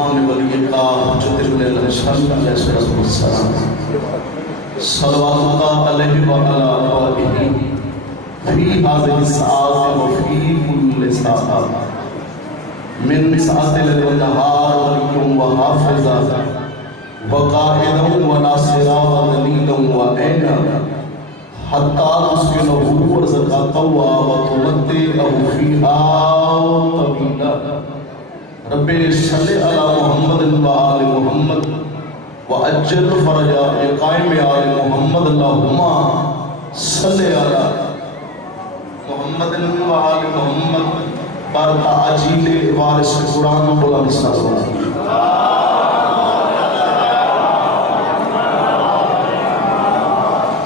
امام ولی کا حجت ابن الحسن علیہ السلام صلوات اللہ علیہ وعلی آلہ فی هذه الساعات وفی كل ساعة من ساعة الليل والنهار وليا وحافظا وقائدا وناصرا ودليلا وعينا حتى تسكنه رزقا وتمتعه فيها طويلا رب صل على محمد وآل محمد وأجل فرجا قائم آل محمد اللهم صل على محمد وآل محمد برتا عجیل وارث قرآن بلند صلوات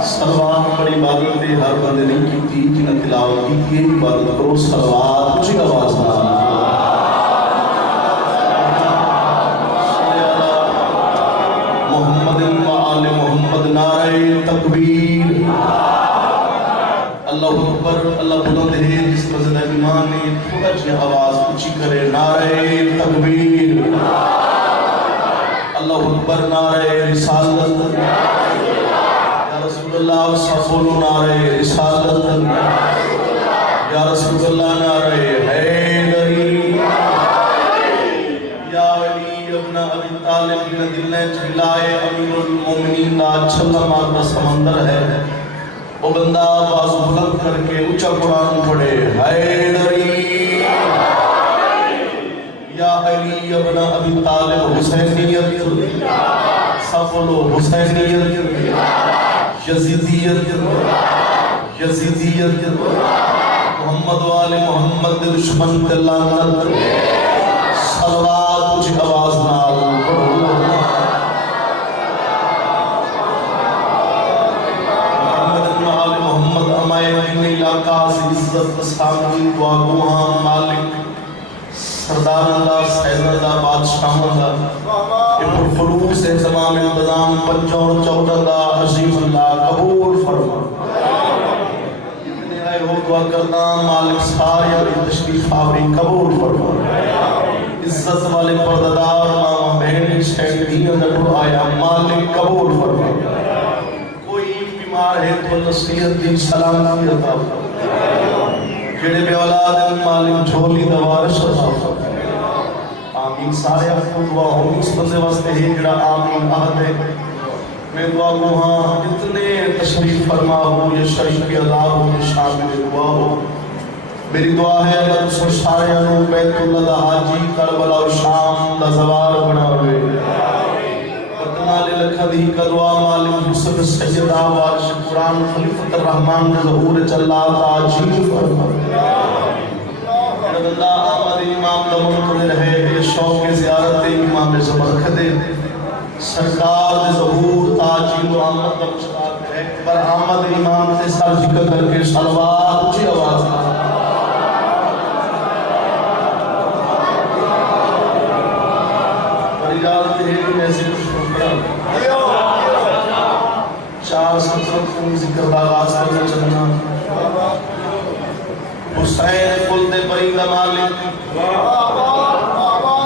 صلوات پر عبادت دے ہر بندے نہیں کیتی جنہ تلاوت کی عبادت کرو صلوات اچھی آواز نہ محمد وآل محمد نعرہ تکبیر اللہ اکبر اللہ بلند ہے جس وزن ایمان نے تھوڑا جی آواز اچھی کرے نعرہ تکبیر اللہ اکبر نعرہ رسالت یا رسول اللہ سب بولو نعرہ رسالت یا رسول اللہ نعرہ حیدری یا علی ابن ابی طالب بن دلنے جلائے امیر المومنین دا چھلا مارنا سمندر ہے وہ بندہ آواز بلند کر کے اچھا قرآن پڑھے حیدری یا علی ابن ابی طالب حسینیت سفلو حسینیت یزیدیت یزیدیت محمد وآل محمد دشمن تلانت صلوات کچھ آواز نال پڑھو علاقہ سے عزت سامنی دعاگوہاں مالک سردار اللہ سیدردہ بادشاہ اللہ ابن فروس احتمام انتظام پنجور چودہ عظیم اللہ قبول فرما ابن آئے ہو دعا کرنا مالک ساری علی تشریف آوری قبول فرما عزت والے پرددار ماما بہنی شہدی اندر آیا مالک قبول فرما بیمار ہے تو نصیحت دی سلامتی عطا جڑے بے اولاد مالک جھولی دوارش عطا آمین سارے اپنے دعا ہوں اس بندے واسطے ہی جڑا آمین آہد ہے میں دعا کو ہاں جتنے تشریف فرما ہو یہ شریف کے عذاب ہو یہ شامل دعا ہو میری دعا ہے اللہ تسر سارے انہوں بیت اللہ دا حاجی کربلا و شام دا زوار بنا ہوئے لکھدی کا دعا مالک یوسف سیدہ وارش قرآن خلیفت الرحمن ظہور چلا تاجیل فرما بندہ آمد امام کا منقدر ہے یہ شوق زیارت امام زمرکھدے سرکار ظہور تاجیل و آمد کا مشتاق ہے پر آمد امام سے سر ذکر کر کے صلوات اچھی آواز پر اجازت ہے کہ میں سے چار سطرت کو ذکر باغاز کرنا چلنا حسین قلد برید مالک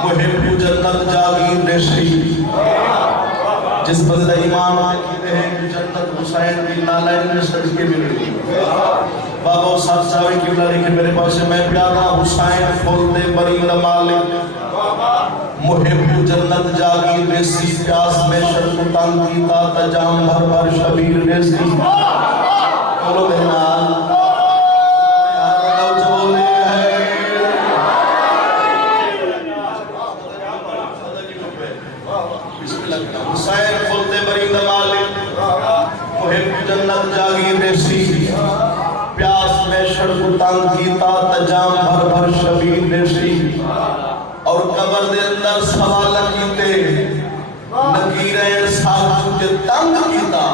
محب جنت جاگیر نشی جس بندہ امام کہتے ہیں کہ جنت حسین بھی نالین میں صدقے ملے بابا ساتھ چاہوے کی بلاری کے میرے پاس میں پیارا حسین قلد برید مالک محب جنت جاگیر نیسی پیاس میں شرط تانگی تا تجام بھر بھر شبیر نیسی کلو بہنال حسین خلد برید مالک محب جنت جاگیر نیسی پیاس میں شرط تانگی تا تجام بھر بھر شبیر نیسی اور قبر دے اندر سوال کیتے نکیریں ساتھ کے تنگ کیتا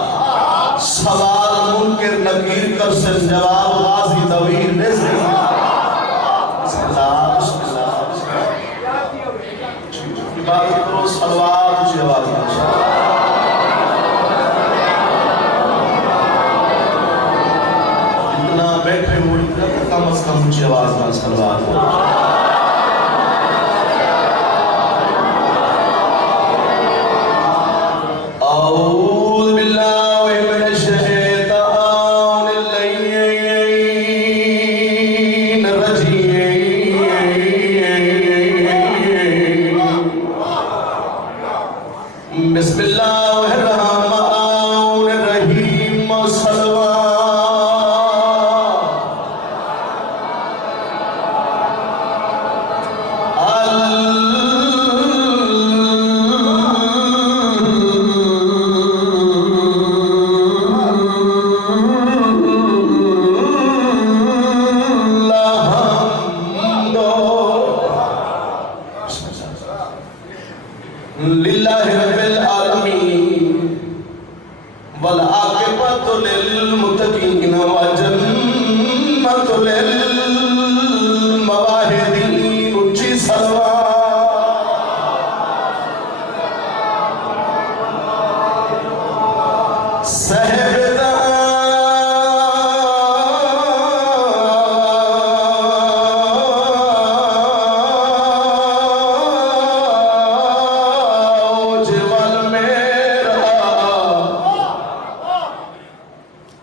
سوال منکر نکیر کر سے جواب غازی دویر نزل بسم اللہ بسم اللہ عبادت کرو صلوات جواب اتنا بیٹھے ہوئی کم از کم مجھے آواز میں صلوات بسم اللہ الرحمن الرحیم صلوات للہ رب العالمین والعاقبۃ للمتقین وجنۃ للمواہدین اونچی صلوات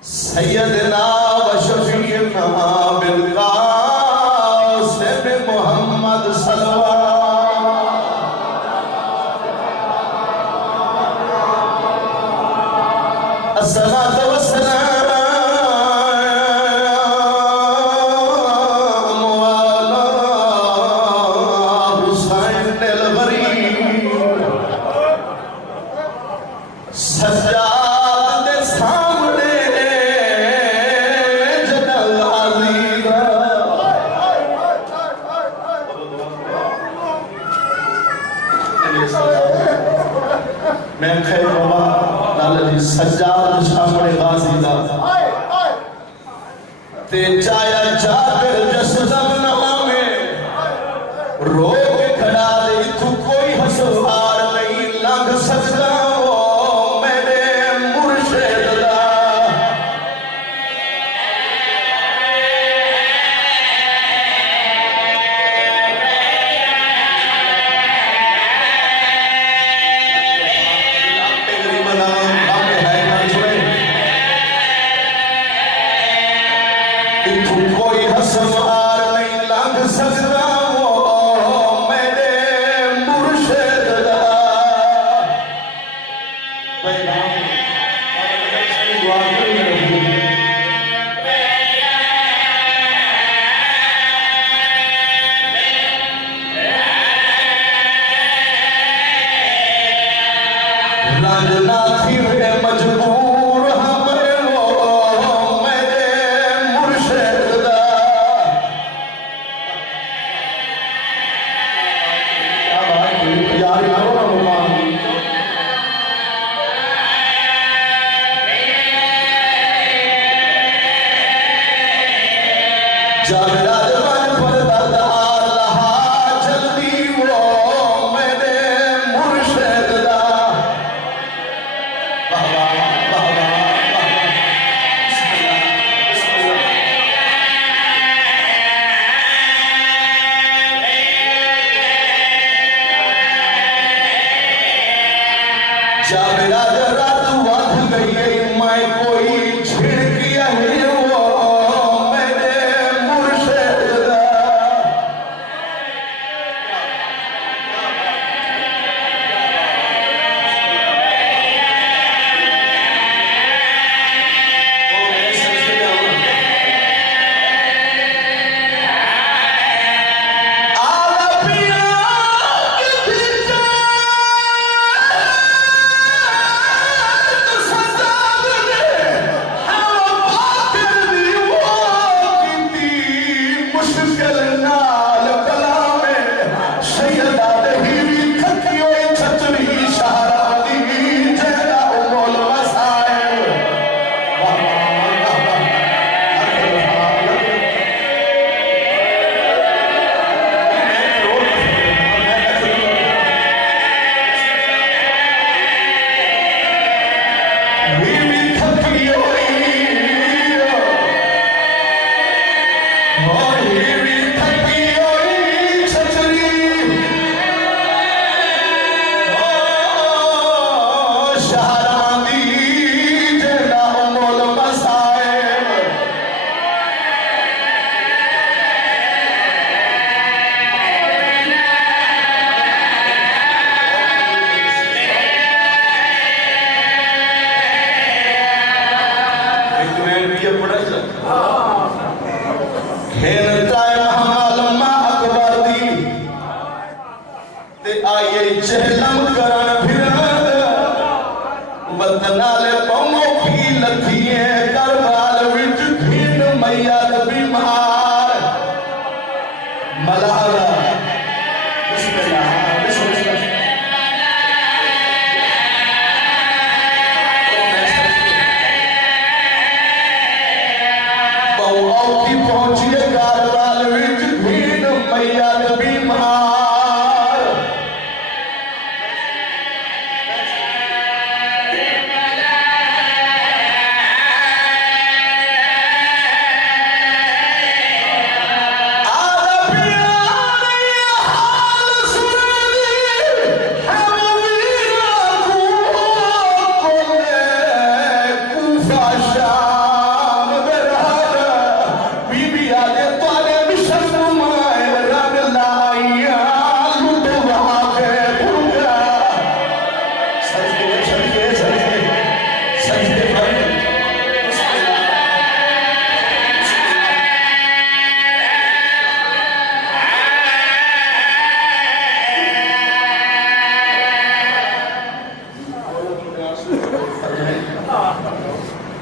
سیدنا و شفیعنا بالقاسم محمد صلوات الصلاة والسلام على حسین الغریب سجاد دے سامنے میں خیر بابا لالا جی سجاد شامڑے غازی دا تے چایا جابر جس زمنہ میں رو کے کھڑا دے تو کوئی حسوار نہیں لنگ سکتا وہ میرے مرشد دا کوئی حسوار نہیں لنگ سکتا وہ میرے مرشد دا رنجنا تھی مجبور ہمیں وہ میرے مرشد دا کیا بات ہے یاری کرو نا ممان جابر آدمان پر دردار لہا جلدی وہ میرے مرشد دا جابر آدمان رات وقت گئی میں کوئی چھڑکیا ہے وہ میرے مرشد دا سجاد لم کرن پھرن وطن والے پاؤں کی لتھیے کربال وچ بھین میت بیمار ملالہ بسم اللہ بسم اللہ پاؤں کی پہنچیے کربال وچ بھین میت بیمار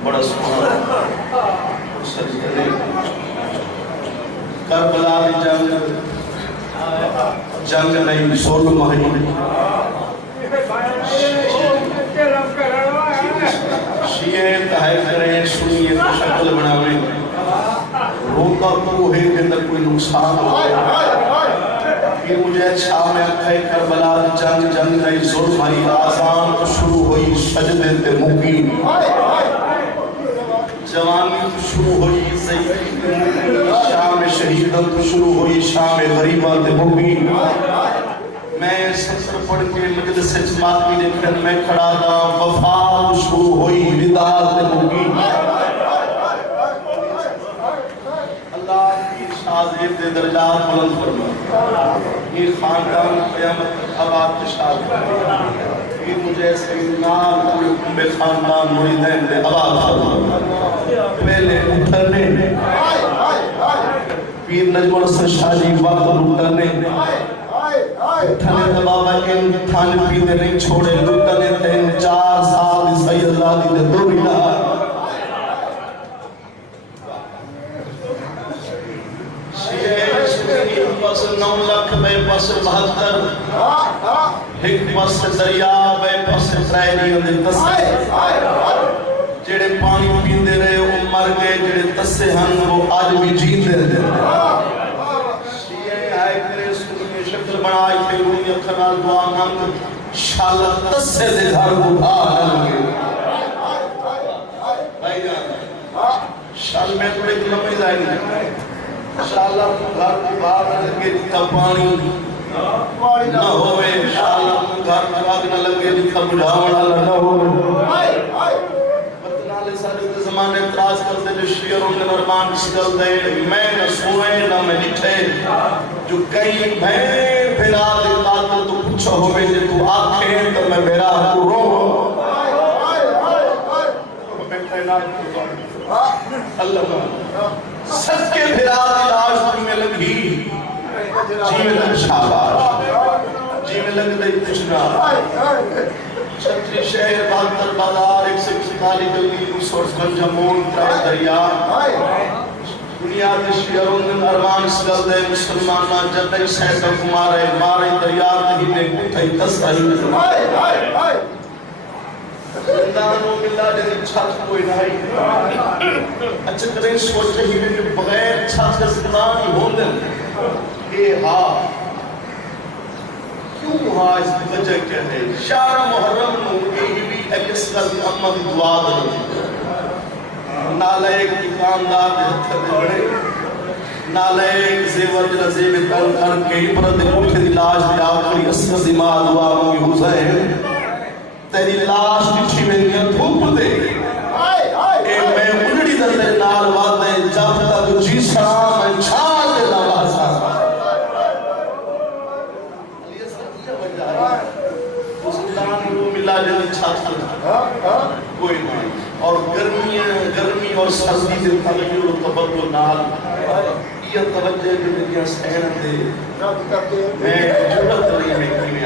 بڑا سبحان کربلا دی جنگ نہیں سول مہین شیعہ تحائف کریں سنیے تو شکل بناویں روتا تو ہے کہ اندر کوئی نقصان ہو پھر مجھے اچھا میں اکھے کربلا دی جنگ نہیں ظلم ہی آزان تو شروع ہوئی سجدے تے مقیم جوانی تو شروع ہوئی شام شہیدن تو شروع ہوئی شام غریبان تے مقیم میں سفر پڑھ کے مجلس جماعت میں دیکھن میں کھڑا دا وفا تو شروع ہوئی وداع تے مقیم اللہ کی شازیب دے درجات بلند فرما یہ خاندان قیامت آباد تشاد فرما یہ مجھے سیدنام بے خاندان مریدین دے آباد فرما پہلے اٹھنے پیر نجم الحسن شاہ جی وقت اٹھنے اٹھنے بابا ان تھان پیتے نہیں چھوڑے لٹنے 3-4 سال سید اللہ دی دے دو بیدار پس 9 لکھ بے پس 72 ایک پس دریا بے پس ترائنی اندر تسے جڑے پانی پیندے رہے وہ مر گئے جڑے تسے ہن وہ آج بھی جیندے رہے شیعہ آئے کرے سنی شکل بنائی پیرونی اکھنال دعا مانگ شاءاللہ تسے دے گھر کو بھا لگے بھائی جان شال میں تھوڑے کلمہ جائیں گے انشاءاللہ گھر کو باہر لگے لکھا پانی نہ ہوئے انشاءاللہ گھر کو آگ نہ لگے لکھا بجھاونا نہ ہوئے بطنالے سارے کے زمانے اعتراض کرتے جو شیعروں نے نرمان سکل دے میں نہ سوئے نہ میں لکھے جو کئی میں بھیرا دے قاتل تو پوچھا ہوئے جے تو آنکھیں تو میں بھیرا کو رو اللہ سب کے بھرا علاج میں لگی جی میں لگ شاباش جی میں لگ دے کچھنا چھتری شہر بہتر بازار 141 گلی سورس گنج مون ترائی دریا دنیا کے شیعروں نے ارمان اسگل دے مسلمانہ جدائی سیدہ کمارے مارے دریا نہیں نے کتھائی تسائی زندانوں ملا جنہیں چھت کوئی نہیں اچھا کریں سوچے ہی میں کہ بغیر چھت کا زندان ہی ہوں دیں اے ہاں کیوں ہاں اس کی وجہ کیا ہے شہر محرم نوں اے ہی بھی ایک اس کا بھی امہ کی دعا دے نالے ایک دکاندار دے ہتھے دے بڑے نالے ایک زیور جنہ زیب تن کر کے پرد اٹھے دی لاش دی آخری اسر دی ماں دعا مونگی حسین تیری لاش بچھی میں دیا دھوپ دے اے میں اجڑی دلے نال وادے جب تک جی سلام میں چھا دے لباسا علیہ السلام وجہ ہے سلطان وہ ملا جنہیں چھاتا کوئی نہیں اور گرمی اور سردی دے تغیر و تبدل نال یہ توجہ جو میری سہن دے میں جڑت رہی میں کی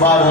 12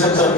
70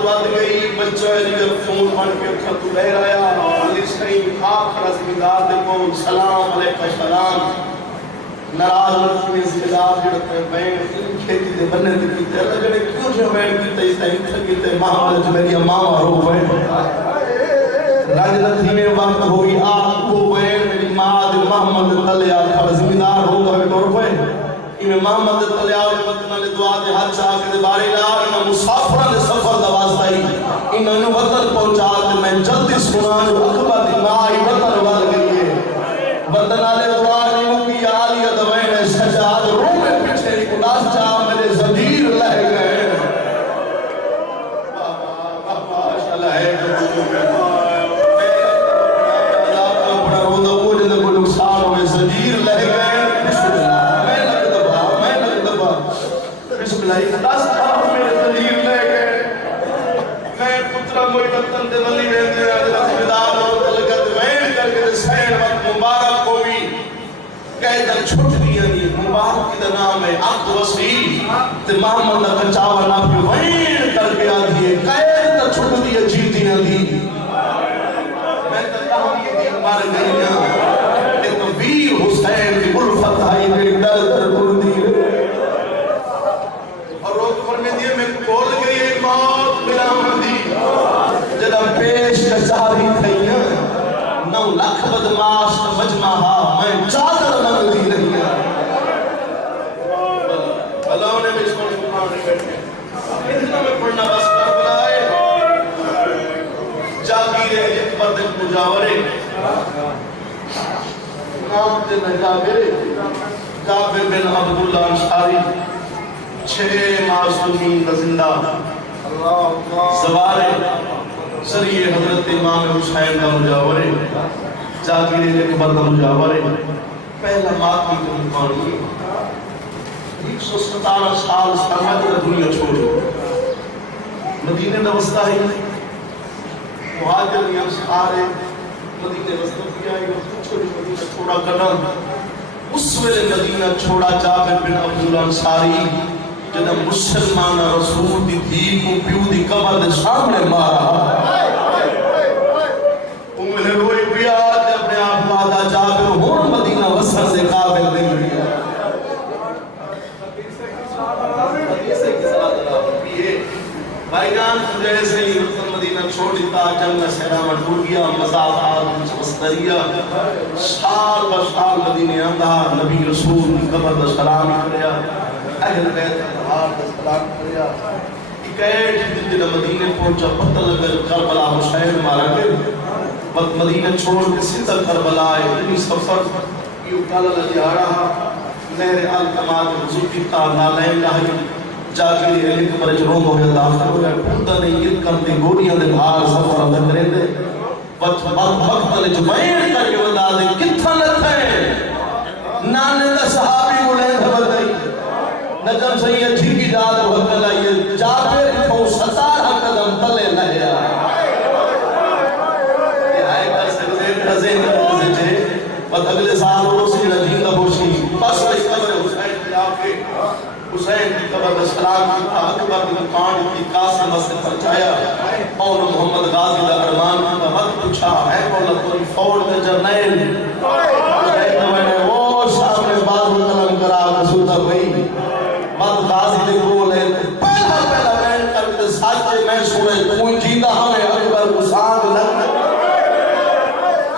تو بات گئی بچہ جب فون بن کے خط لے رہا علی سعید آخر زمیندار دے کو سلام علیکم سلام ناراض لکھنے زمیندار جڑتے بین کھیتی دے بننے دے کیتے اللہ جڑے کیوں جو بین کیتے اس طرح کیتے محمد جو میری ماں رو بین راجلتھی میں وقت ہوئی آپ کو بین میری ماں دے محمد تلے آخر زمیندار رو گئے دور بین امام محمد تلے آوے وطنہ نے دعا دے حد چاہ کے دے بارے لا انہا مسافرہ نے سفر دوازدائی انہا نے وطن پہنچا دے میں جلدی سنان اکبر دی مائی وطن وال گئی ہے وطن آلے دعا نے مکی آلی ادوین سجاد رو میں پیچھے اداس چاہ میرے زدیر لہ گئے بابا شلہ ہے جو میں اللہ کا بڑا رو دا وہ جنہ کو نقصان ہوئے زدیر لہ گئے دس کام میرے دلیل لے گئے میں پترہ موئی وطن دے ولی ویندے حضرت مدار اور تلگت وین کر کے سین وقت مبارک کو بھی قیدہ چھٹ گیا نہیں مبارک کی نام ہے عبد وسیع تے محمد کچاوہ نافی وین کر کے آدھیے قیدہ چھٹ گیا جیتی نہ دی میں تکاہوں یہ دن مار گئی ایک ویر حسین کی الفت آئی میری در در کردی میں بول گئی ایک موت بلا مردی جدہ پیش کچاری تھئی نو لکھ بدماش مجمع ہا میں چادر مندی رہی اللہ نے بھی اس کو سبحان نہیں بیٹھے اتنا میں پڑھنا بس کربلا ہے جاگیر اکبر دن مجاورے نام دن جاگرے جابر بن عبداللہ انصاری 6 معصومین کا زندہ سوارے سریع حضرت امام حسین کا مجاورے جاگیر اکبر کا مجاورے پہلا ماتمی کو مقانی 117 سال سرمت دنیا چھوڑی مدینہ نوستہ ہی مہاجر یہاں سارے مدینہ وسط کیا ہے چھوڑی مدینہ چھوڑا کرنا اس ویلے مدینہ چھوڑا جابر بن عبداللہ انصاری جنہ مسلمان رسول دی تھی کو پیو دی قبر دے سامنے مارا انہیں روئی بیاد اپنے آپ وعدہ جابر ہون مدینہ وسط سے قابل نہیں رہی بھائی جان جیسے ہی مدینہ چھوڑی تا جنگ سیرامہ ڈھول گیا مضافات مستریہ سال بسال مدینہ اندھا نبی رسول کی قبر دا سلام کریا اہل بیت اتحار دا سلام کریا ایک ایٹ جنہ مدینہ پہنچا پتہ لگر کربلا حسین مارا گئے وقت مدینہ چھوڑ کے سیدھا کربلا آئے اتنی سفر یہ اکالا لگی آ رہا نہر التماد حضور کی تا نالین رہی جاگیر ایک برج روم ہو گیا داخل ہو گیا پھوٹا نہیں یہ کرتے گوڑیاں دے بھار سفر اندر کرے دے وقت علی جمعین کر کے بتا دے کتھا لتا ہے نانے دا صحابی کو لیں دھبت گئی نجم سید جھی کی جاد و حق لائیے جابر کھو 17 قدم تلے لہیا یہ آئے کر سکتے رزین کا جے وقت اگلے سال روسی رجین دا بوشی بس وہی قبر حسین کی آپ کے حسین کی قبر دا سلام کی اکبر کی دکان کی قاسم سے پرچایا اور محمد غازی دا ارمان کا وقت پوچھا ہے مولا کوئی فوج میں جرنیل حسین میں نے وہ سامنے بازو قلم کرا رسولہ بھئی مد غازی دے بولے پہلا بین کر کے ساتھے میں سنے کوئی جیدہ ہمیں اکبر کو سانگ لگ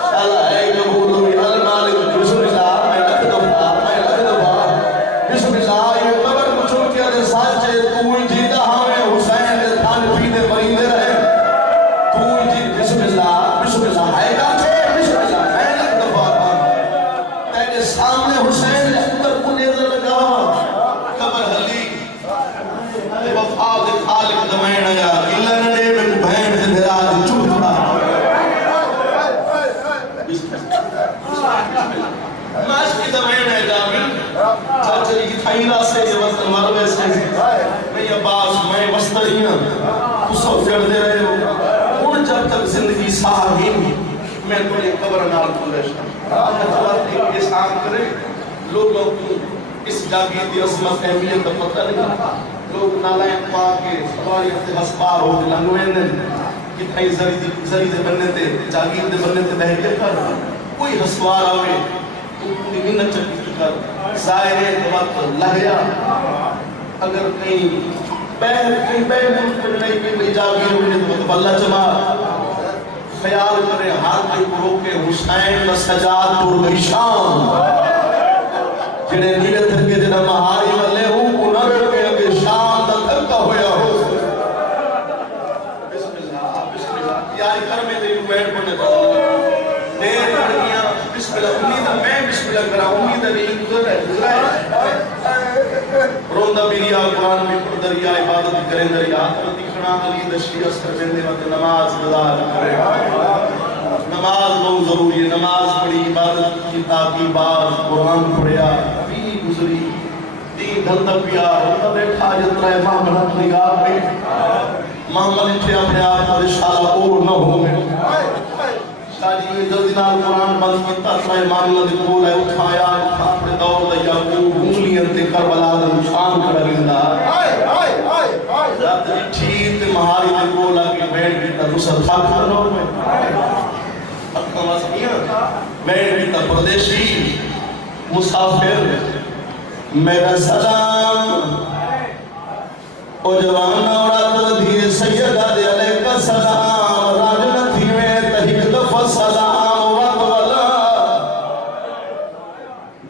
شالا ہے کہ بولو المالک بسم اللہ میں لکھ دفعہ بسم اللہ یہ قبر کچھو کیا دے ساتھے کوئی جیدہ ہمیں حسین دے تھان پیدے مرindے رہے کوئی جید بسم اللہ ہے گا بسم اللہ میں لکھ دفعہ تیرے سامنے حسین نے اکبر کو نیزر لگا قبر حلی وفا دے خالق دمین آیا اللہ نے میں کو بہن دے بھرا دے چوٹا ماشکی دمین ہے جامل چاچری کی تھائیرہ سے یہ وقت مروے سے میں عباس میں وستریاں اسو جڑ دے رہے ہو ان جب تک زندگی صاحبین میں تو یہ قبر نال کھولشتا اللہ ایک احسان کرے لوگوں کو اس جاگیر دی عظمت اہمیت کا پتہ نہیں لوگ نالائن پا کے سواری اپنے ہسپار ہو کے لنگویں نے کتنی زری دے بننے تے جاگیر دے بننے تے بہتے کر کوئی ہسوار آوے تو پوری منت چکی کر ظاہرے کے وقت لہیا اگر کہیں کہیں ملک پر نہیں کہیں جاگیر ہوئے تو اللہ جمع خیال کرے ہاتھ کے پرو کے حسین و سجاد اور شام جنہیں نیڑے تھکے جنہ مہاری والے ہوں کنر کے اگر شام تک تھکا ہویا ہو بسم اللہ تیاری کر میں تیری بیٹھ پڑھنے چاہتا دیر پڑھنیاں بسم اللہ امید میں بسم اللہ کرا امید نہیں گزر ہے روندہ میریا قرآن میں پر دریا عبادت کریں دریا دکھنا علی دشتی اسکر بندے وقت نماز گزار کرے نماز بہت ضروری ہے نماز پڑھی عبادت کی تاکہ بعض قرآن پڑھیا ابھی گزری دین دھل تک پیا ہوتا بیٹھا جترا ہے محمد نگاہ پہ محمد انٹھے اپنے آپ کا رشالہ اور نہ ہو میں شاہدی میں جلدی نال قرآن بند کی تاثرہ معاملہ دے بولا ہے اٹھایا اپنے دور دا یعقوب انگلی انتے کربلا دے نشان کھڑا گندہ رات ٹھیک مہاری دے بولا کہ بیٹھ بھی تا دوسر خاک کرنا ہو میں اکھاں واسمیاں بیٹھ بھی تا پردیشی مسافر میرا سلام او جوان اورات دھیر سیدہ دے علیہ کا سلام راجنتھی میں تحیق دفع سلام وقت والا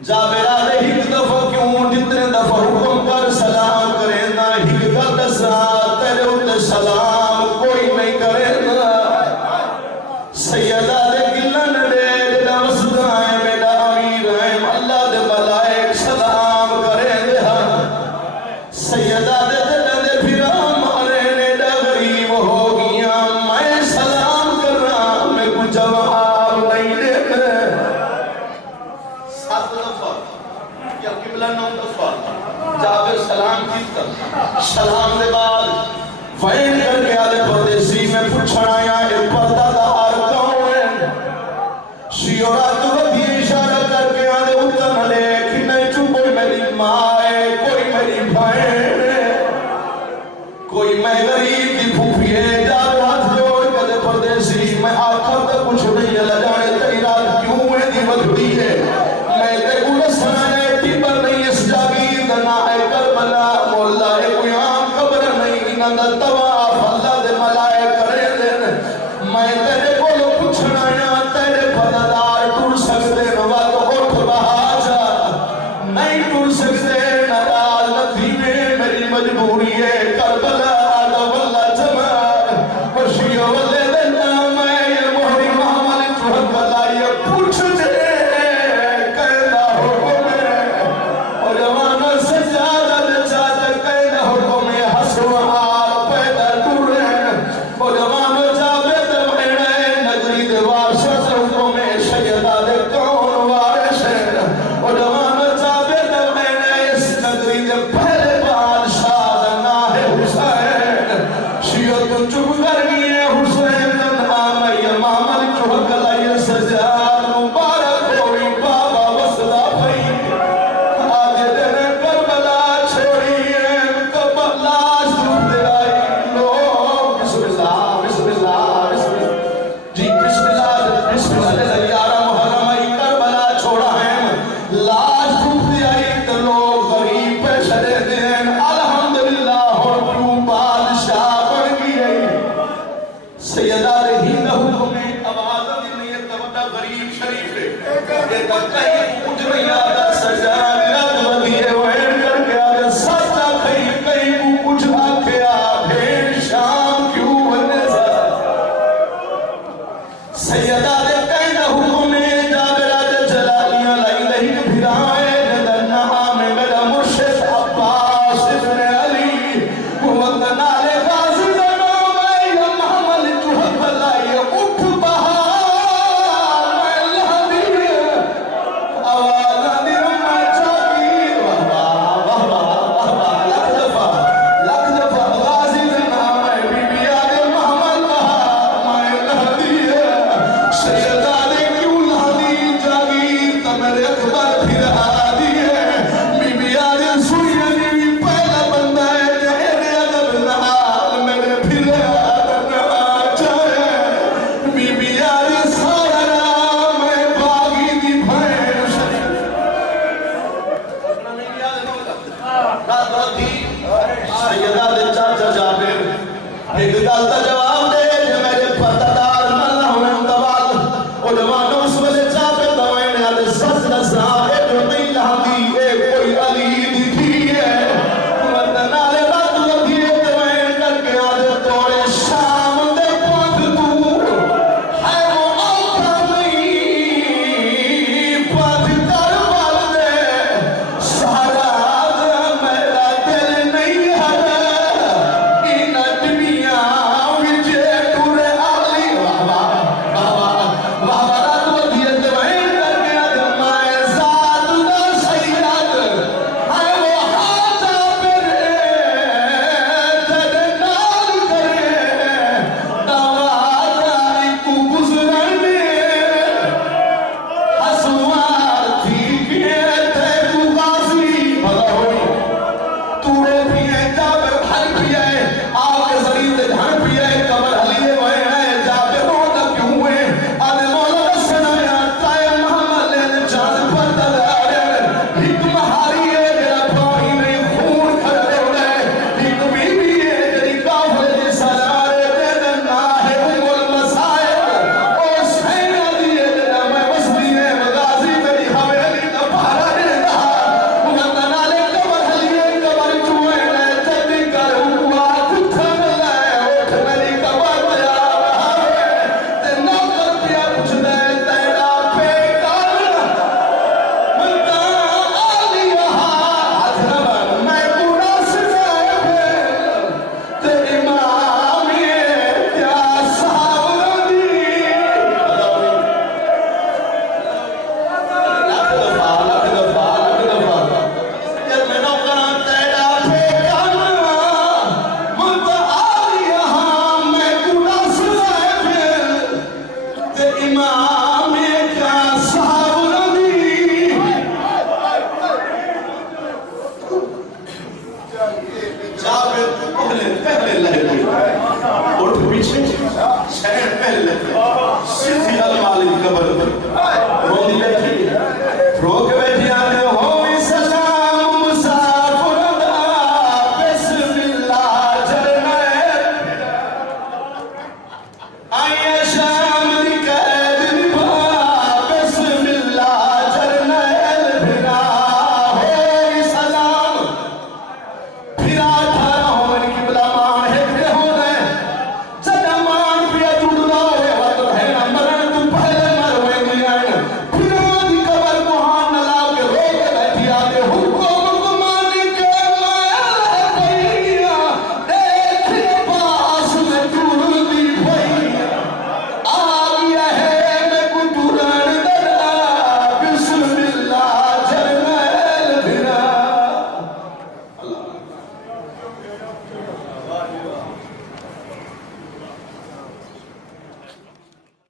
جابرہ دے ہک دفع کیوں جتنے دفع حکم کر سلام کرے نا ہک کا دسا تیرے اتنے سلام کوئی نہیں کرے نا سیدہ دے گلن دے جدہ وسطائیں میرا امیر ہیں اللہ دے ملائک سلام کرے دے سیدہ دے سلام دے بعد فائن کر کے آدھے پردیسی میں پوچھنا یا ایک پردہ دار کون ہے شیورات وقتی اشارہ کر کے آدھے اتن لے کہ نہیں چو کوئی میری ماں ہے کوئی میری بھائن ہے کوئی میں غریب دی پھوپی ہے جاب ہاتھ جوڑ کدے پردیسی میں آخر تک کچھ نہیں لجانے تیری رات کیوں ہے دی بدھڑی ہے میں تے اولس سنانے ٹیپر نہیں اس جاگیر دنا ہے کربلا مولا ہے کوئی عام قبر نہیں نندر تواف اللہ دے ملائے کرے دن میں تیرے بولو پچھنا یا تیرے پددار ٹور سکتے نوا تو اٹھ بہا جا نہیں ٹور سکتے نرال نتینے میری مجبوری ہے کربلا آدھا واللہ جمال وشیو واللہ دینا میں یہ مہری محمل چوہد بلا یہ پوچھ دے کہنا ہو میں اور جوانا سجادہ دے چاہتا کہنا ہو میں حسوہار پیدا ٹورن اور جوانا جابے دے مہنے نگری دے وارشہ سے ہو میں شیدہ دے کون وارش ہے اور جوانا جابے دے مہنے اس نگری دے پہلے بادشاہ دنا ہے حسین شیعہ تو چپ کر گئے حسین دن آمائی محمد چوہد لائے سجاد مبارک ہوئی بابا وصلہ بھئی آدھے دن کربلا چھوڑیے کبلاش دور دے آئی لوگ بسم اللہ بسم اللہ بسم اللہ جی بسم اللہ دے یارہ محرم آئی کربلا چھوڑا ہے لاش دور دے آئی تو لوگ غریب پہ شدے دین الحمدللہ اور کیوں بادشاہ بڑھ گئی سیدہ رہی حکم میں آواز دی نیت توڑا غریب شریف ہے یہ کئی پوچھ نہیں آدھا سجان رات ودیے وین کر کے آدھا ساتھا کئی پوچھ آکھیا بھین شام کیوں بنے سیدہ دے کئی حکم میں جابرہ دے جلالیاں لائی دہی بھرائے جدن آمیں میرا مرشد عباس ابن علی قوت نالے غازی دنوں میں یا محمل چوہد بلائی اٹھ بہا میں لہدی ایک گل دا جواب